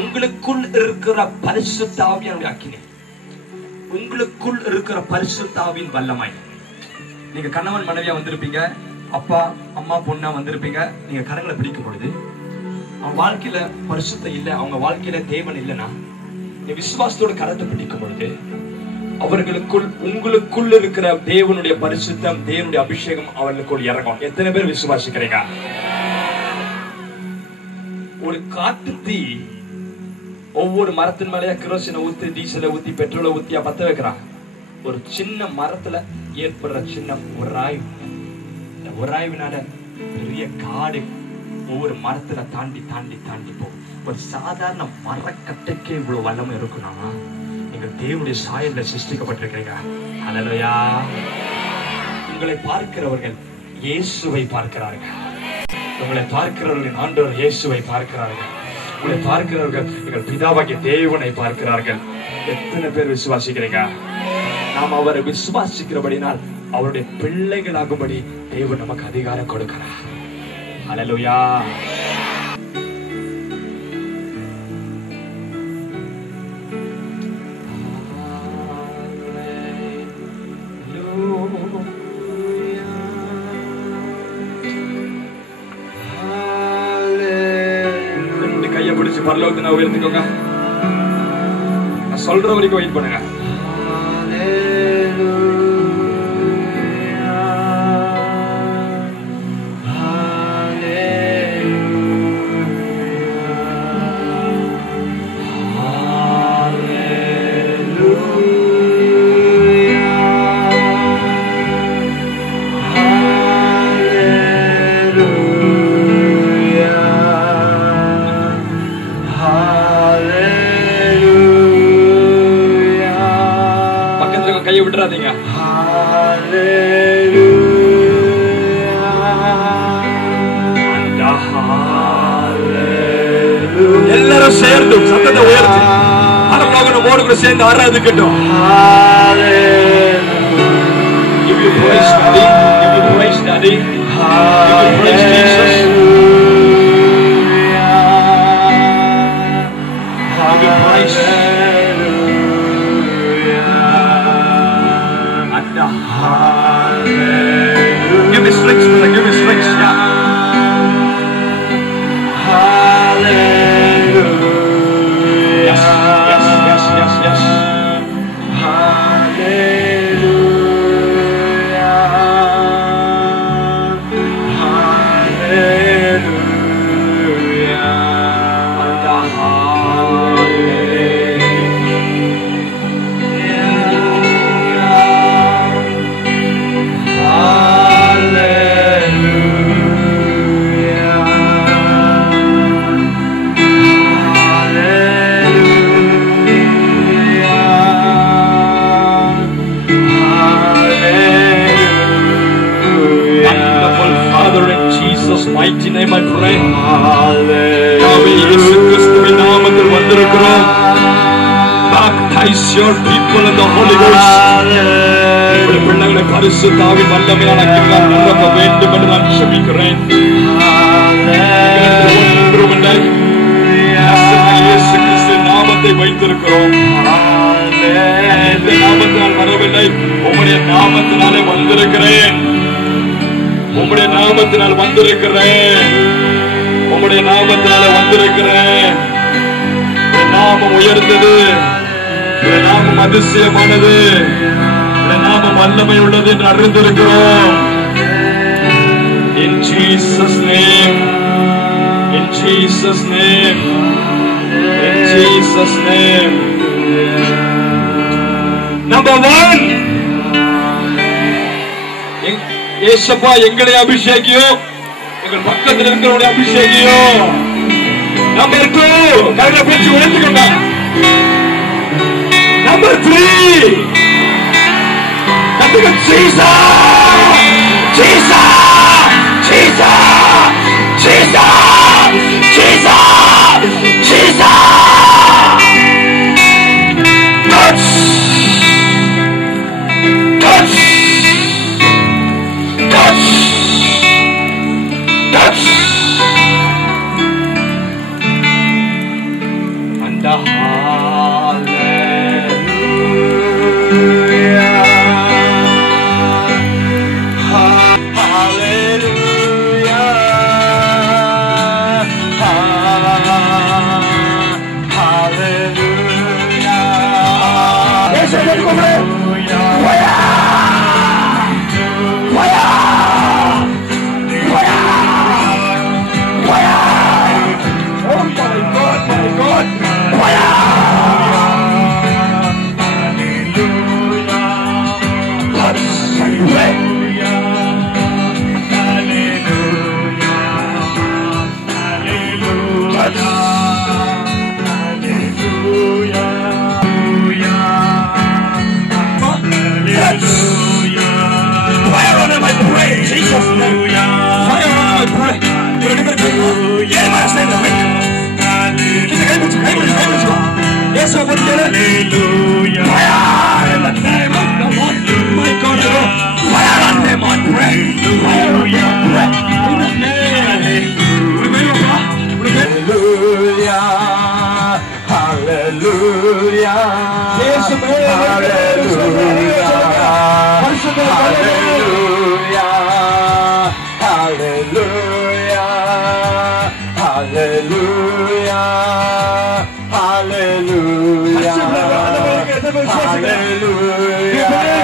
உங்களுக்குள் இருக்கிற பரிசுத்த ஆவியானுடைய அக்கினி, உங்களுக்குள் இருக்கிற பரிசுத்த ஆவியின் வல்லமை. நீங்க கணவன் மனைவியா வந்திருப்பீங்க, அப்பா அம்மா பொண்ணா வந்திருப்பீங்க. நீங்க கரங்களை பிடிக்கும் பொழுது அவங்க வாழ்க்கையில பரிசுத்தம் இல்லை, அவங்க வாழ்க்கையில தேவன் இல்லைன்னா விசுவாசத்தோட கரத்தை பிடிக்கும் பொழுது அவர்களுக்குள் உங்களுக்குள் இருக்கிற தேவனுடைய பரிசுத்தம், தேவனுடைய அபிஷேகம் அவர்களுக்குள் இறங்கும். எத்தனை பேர் விசுவாசிக்கிறீங்க? ஒரு காட்டு தீ ஒவ்வொரு மரத்தின் மேலேயே கிரோசினை ஊத்தி, டீசலை ஊத்தி, பெட்ரோலை ஊத்தியா பத்த வைக்கிறாங்க. ஒரு சின்ன மரத்துல ஏற்படுற சின்ன உராய்வு, இந்த உராய்வினால பெரிய காடு ஒவ்வொரு மரத்துல தாண்டி தாண்டி தாண்டி போகும். ஒரு சாதாரண மரக்கட்டைக்கே இவ்வளவு வல்லமை இருக்குன்னா நீங்கள் தேவனுடைய சாயல்ல சிருஷ்டிக்கப்பட்டிருக்கிறீங்க. ஹல்லேலூயா. உங்களை பார்க்கிறவர்கள் இயேசுவை பார்க்கிறார்கள். உங்களை பார்க்கிறவர்கள் ஆண்டவர் இயேசுவை பார்க்கிறார்கள். உங்களை பார்க்கிறவர்கள் எங்கள் பிதாவாகிய தேவனை பார்க்கிறார்கள். எத்தனை பேர் விசுவாசிக்கிறீங்க? நாம் அவரை விசுவாசிக்கிறபடினால் அவருடைய பிள்ளைகளாகும்படி தேவன் நமக்கு அதிகாரம் கொடுக்கிறார். ஹல்லேலூயா. ரெண்டு கையை பிடிச்சு பரலோகத்தை நான் உயர்த்திக்கோங்க. நான் சொல்ற வரைக்கும் வெயிட் பண்ணுங்க. கையை விட்டுறாதீங்க. எல்லாரும் சேர்ந்து சத்தத்தை உயர்த்தி பரலோகத்தோடு கூட சேர்ந்து ஆராதிக்கட்டும். Give you praise, Daddy. Give you praise, Daddy. Give you praise, Jesus. Give you praise. Give me strength, brother. Give me strength. Yeah. Hallelujah. Yes, yes, yes, yes, yes. Hallelujah. Hallelujah. Mighty name I pray. Yahweh இயேசு கிறிஸ்துவின் நாமத்தில் வந்திருக்கிறோம். Baptize your people in the Holy Ghost. உம்முடைய பிள்ளைகளை பரிசுத்த ஆவியின் வல்லமையால் அக்கினியால் நிரப்ப வேண்டும் என்று நான் ஜெபிக்கிறேன். இயேசு கிறிஸ்துவின் நாமத்தை வைத்திருக்கிறோம். இந்த நாமத்தினால் வரவில்லை, உம்முடைய நாமத்தினாலே வந்திருக்கிறேன். உம்முடைய நாமத்தினால் வந்திருக்கிறேன். உம்முடைய நாமத்தினால வந்திருக்கிறேன். நாமம் உயர்ந்தது, நாமம் அதிசயமானது, நாமம் வல்லமை உள்ளது என்று அறிந்திருக்கிறோம். In Jesus name, in Jesus name, in Jesus name. Number 1, ஏசப்பா எங்களை அபிஷேகியோ, எங்கள் பக்கத்தில் இருக்கிறவருடைய அபிஷேகியோ. நம்பர் 2, கரங்களை பிடிச்சு உயர்த்திக்கோங்க. நம்பர் 3, கத்துக்க Jesus, Jesus, Jesus, Jesus, Jesus, Jesus. Touch, touch, touch, touch. Hallelujah.